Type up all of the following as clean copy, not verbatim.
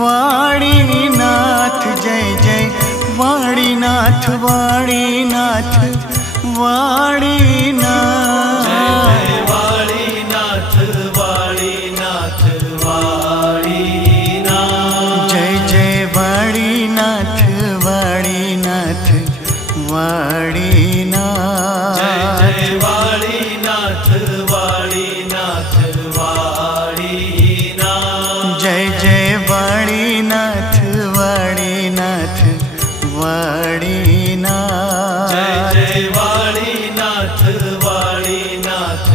Vaninath Jai Jai Vaninath Vaninath Vaninath Vaninath Vaninath Vaninath Jai Jai Vaninath Vaninath Vaninath Jai Vaninath Vaninath Vaninath Jai Jai Vaninath Vaninath Vaninath Jai Vaninath Vaninath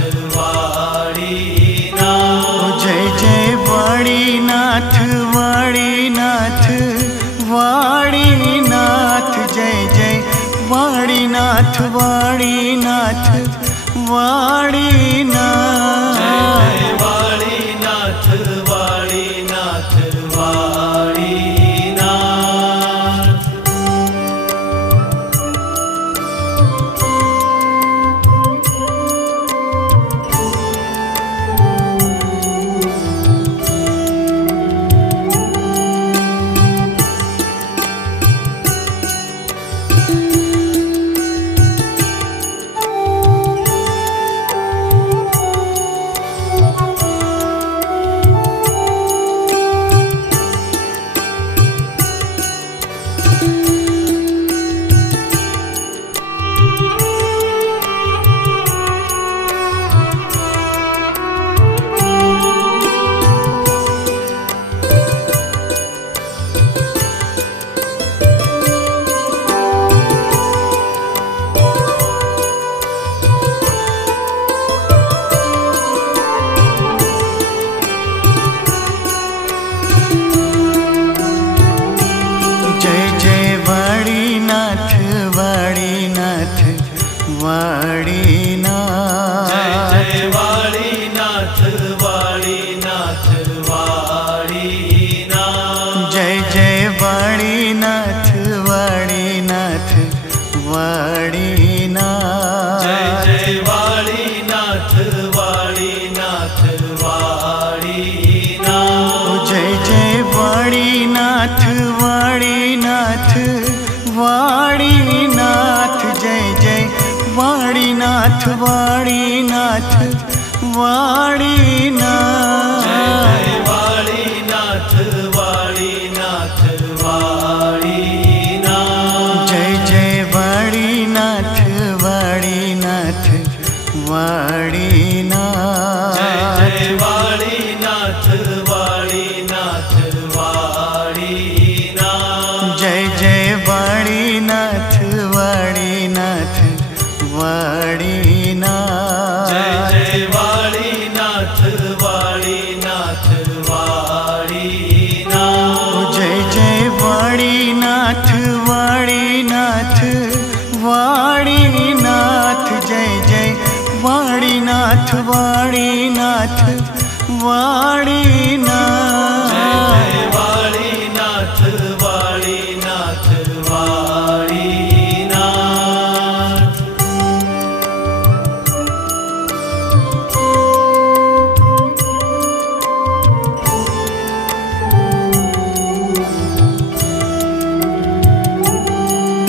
Vaninath Jai Jai Vaninath Vaninath Vaninath Jai Jai Vaninath Vaninath Vaninath Vaninath Vaninath Vaninath Jai Jai Vaninath Vaninath Vaninath Jai Vaninath Vaninath Vaninath Jai Jai Vaninath Vaninath Vaninath Jai Vaninath Vaninath Vaninath Jai Jai Vaninath Vaninath Vaninath Jai Jai Vaninath Vaninath Vaninath Vaninath Vaninath Vaninath Jai Jai Vaninath Vaninath Vaninath Jai Vaninath Vaninath Vaninath Jai Jai Vaninath Vaninath Vaninath Jai Vaninath Vaninath Vaninath Jai Jai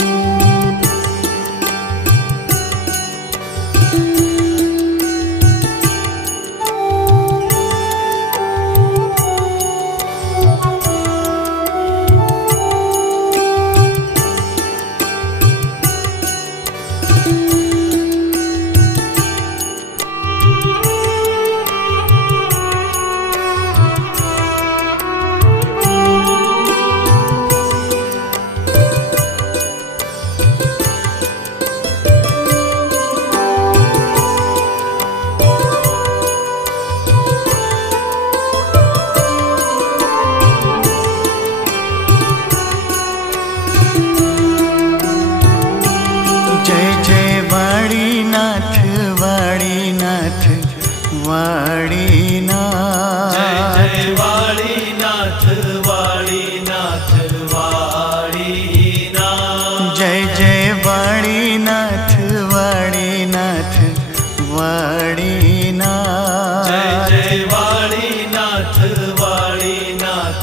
Vaninath Vaninath Vaninath Jai Jai Vaninath Vaninath Vaninath Vaninath Vaninath Vaninath Vaninath Jai Jai Vaninath Vaninath Vaninath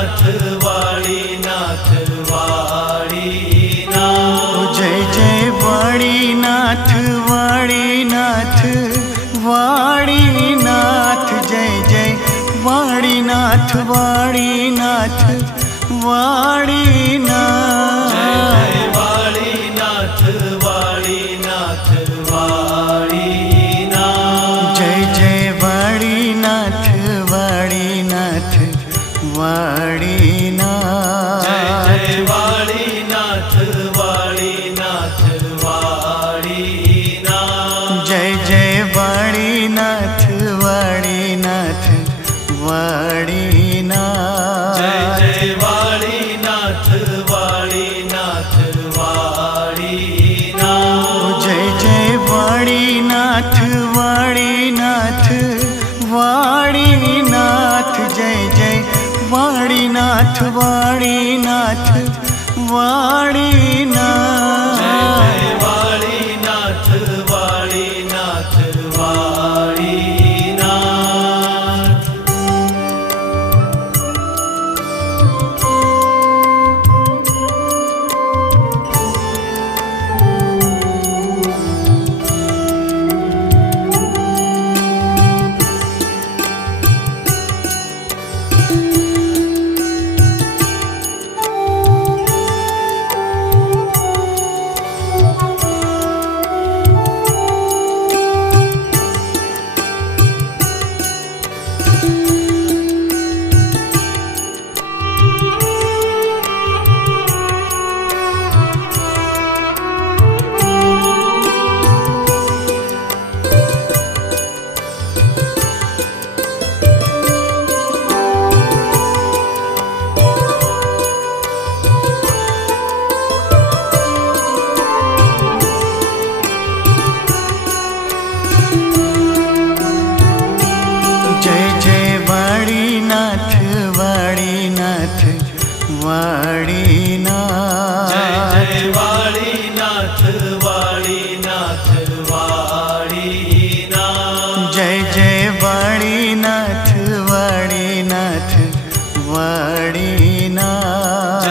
Vaninath Vaninath Vaninath Vaninath Vaninath Vaninath Jai Jai Vaninath Vaninath Vaninath Jai Vaninath Vaninath Vaninath Jai Jai Vaninath Vaninath Vaninath Jai Jai Vaninath Vaninath Vaninath Jai Jai Vaninath Vaninath Vaninath Jai Jai Vaninath Vaninath Vaninath Jai Vaninath Vaninath Vaninath Jai Jai Vaninath Vaninath Vaninath Jai Jai Vaninath Vaninath Vaninath Jai Jai Vaninath Vaninath Vaninath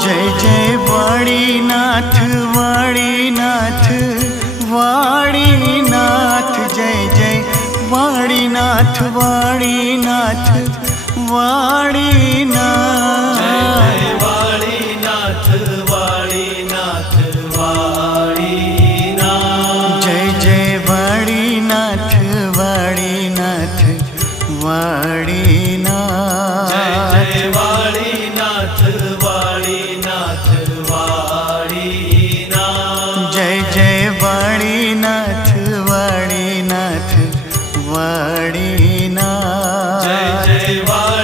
Jai Jai Vaninath Vaninath Vaninath Jai Jai Vaninath Vaninath Vaninath Jai Jai Vaninath Vaninath Vaninath Jai Vaninath Vaninath Vaninath Jai Jai Vaninath Vaninath Vaninath Jai Jai Vaninath Vaninath Vaninath Jai Jai Vaninath Vaninath Vaninath Jai Jai Vaninath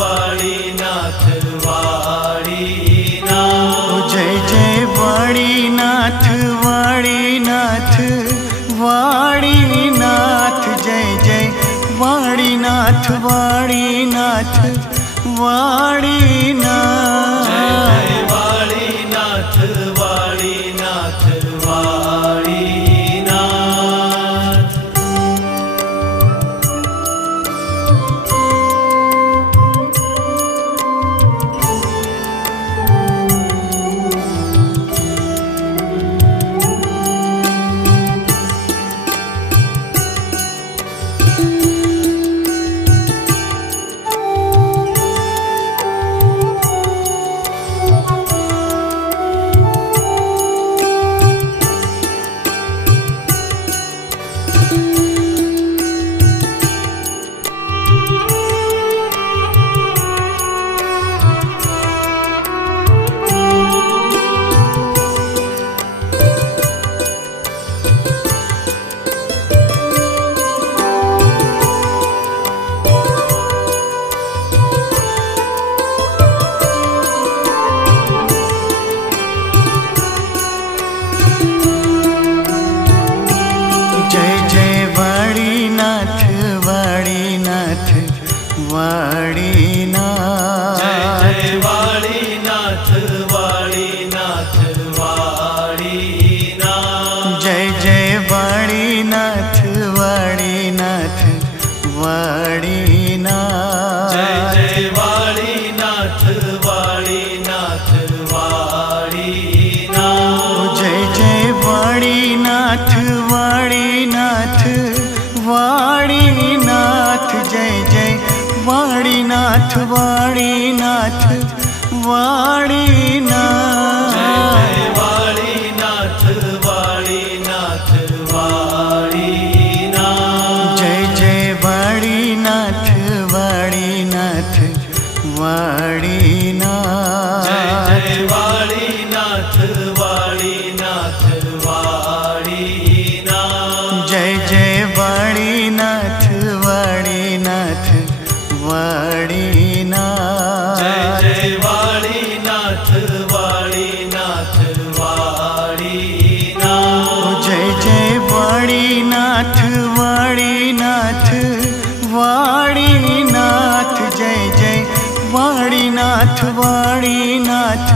Vaninath Vaninath Jai Jai Vaninath Vaninath Vaninath Jai Jai Vaninath Vaninath Vaninath Jai Vaninath Vaninath Vaninath Jai Jai Vaninath Vaninath Vaninath Jai Jai Vaninath Vaninath Vaninath Jai Jai Vaninath Vaninath Vaninath Jai Jai Vaninath Vaninath Vaninath Jai Jai Vaninath Valinath Valinath Valinath Valinath Valinath Jay Jay Valinath Valinath Valinath Jay Valinath Valinath Valinath Jay Jay Valinath Valinath Valinath Jay Valinath Valinath Valinath Jay Jay Valinath Valinath Valinath Jay Jay Valinath Valinath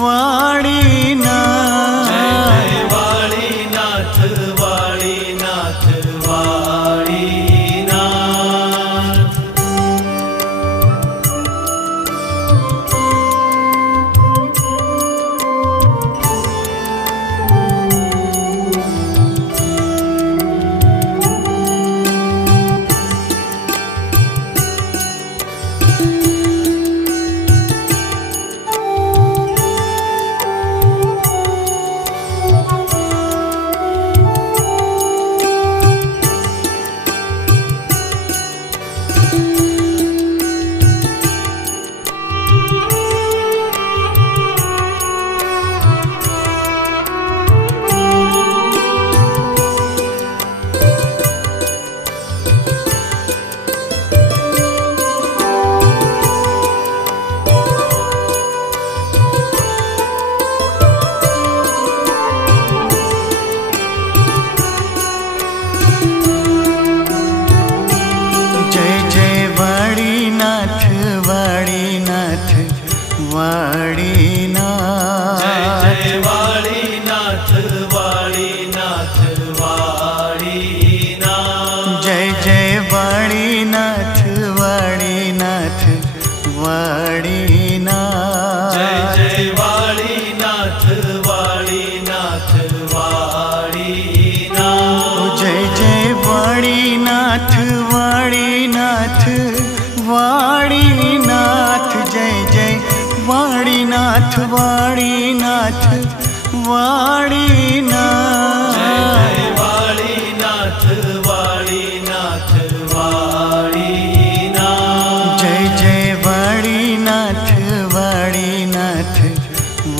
Valinath Valinath Valinath Valinath Jay Jay Valinath Valinath Valinath Jay Valinath Valinath Valinath Jay Jay Valinath Valinath Valinath Jay Valinath Valinath Valinath Jay Jay Valinath Valinath Valinath Jay Jay Valinath Valinath Valinath Valinath Valinath Valinath Jay Jay Valinath Valinath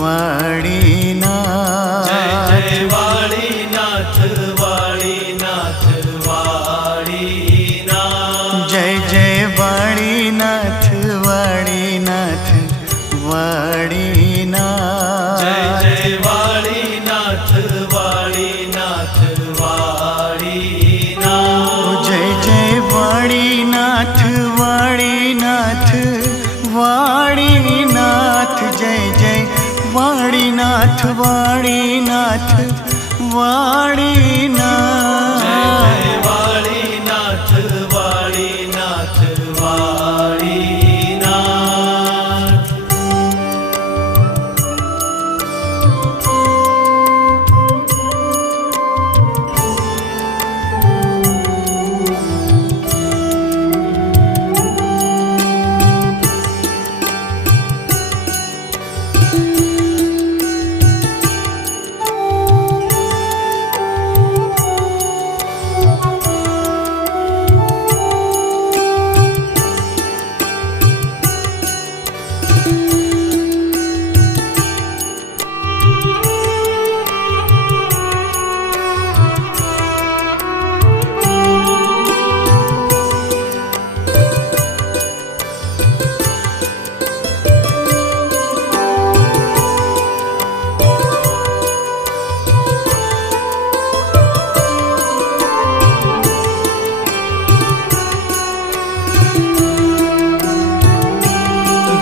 Valinath Jay Valinath Valinath Valinath Jay Jay Valinath Valinath Valinath Jay Valinath Valinath Valinath Jay Jay Valinath Valinath Valinath Jay Jay Valinath Valinath Valinath Valinath Valinath Valinath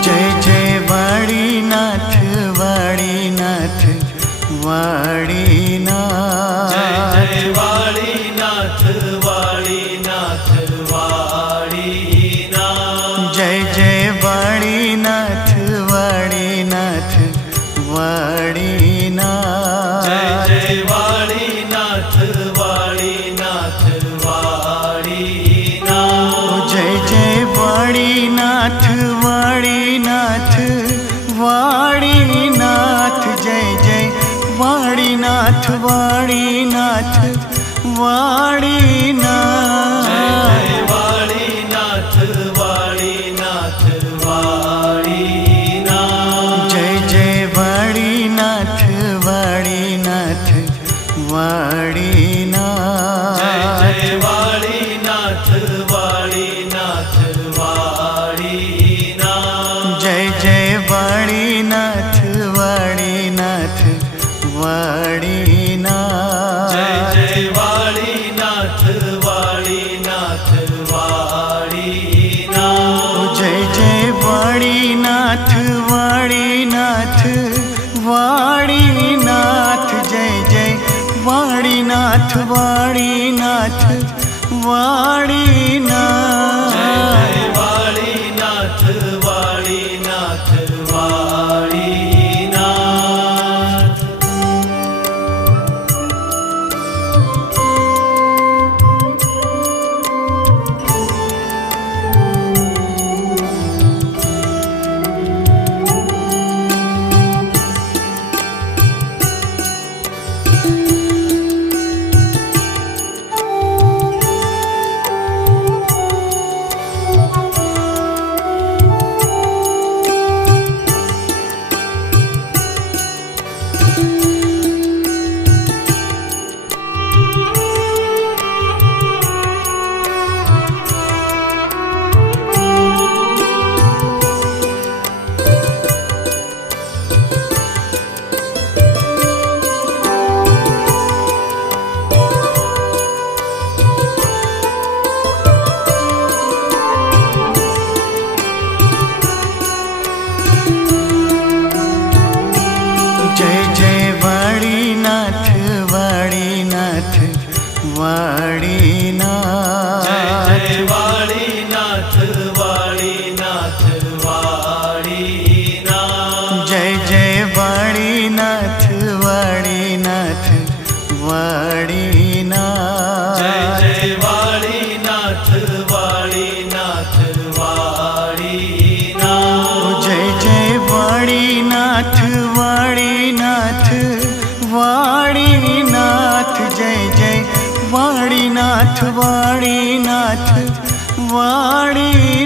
Jay Jay Valinath Valinath Valinath Jay Valinath Valinath Valinath Jay Jay Valinath Valinath Valinath Jay Valinath Valinath Valinath Jay Jay Valinath Vaninath Vaninath Vaninath. Jai Vaninath Vaninath Vaninath. Jai Jai Vaninath Vaninath Vaninath. Jai Jai Vaninath Vaninath Vaninath. Jai Jai Vaninath Vaninath Vaninath. Jai Jai Vaninath Vaninath Vaninath. Jai Jai Vaninath Vaninath Vaninath. Jai Jai Vaninath Vaninath Vaninath. Jai Jai Vaninath Vaninath Vaninath. Jai Jai Vaninath Vaninath Vaninath. Jai Jai Vaninath Vaninath Vaninath. Jai Jai Vaninath Vaninath Vaninath. Jai Jai Vaninath Vaninath Vaninath. Jai Jai Vaninath Vaninath Vaninath. Jai Jai Vaninath Vaninath Vaninath.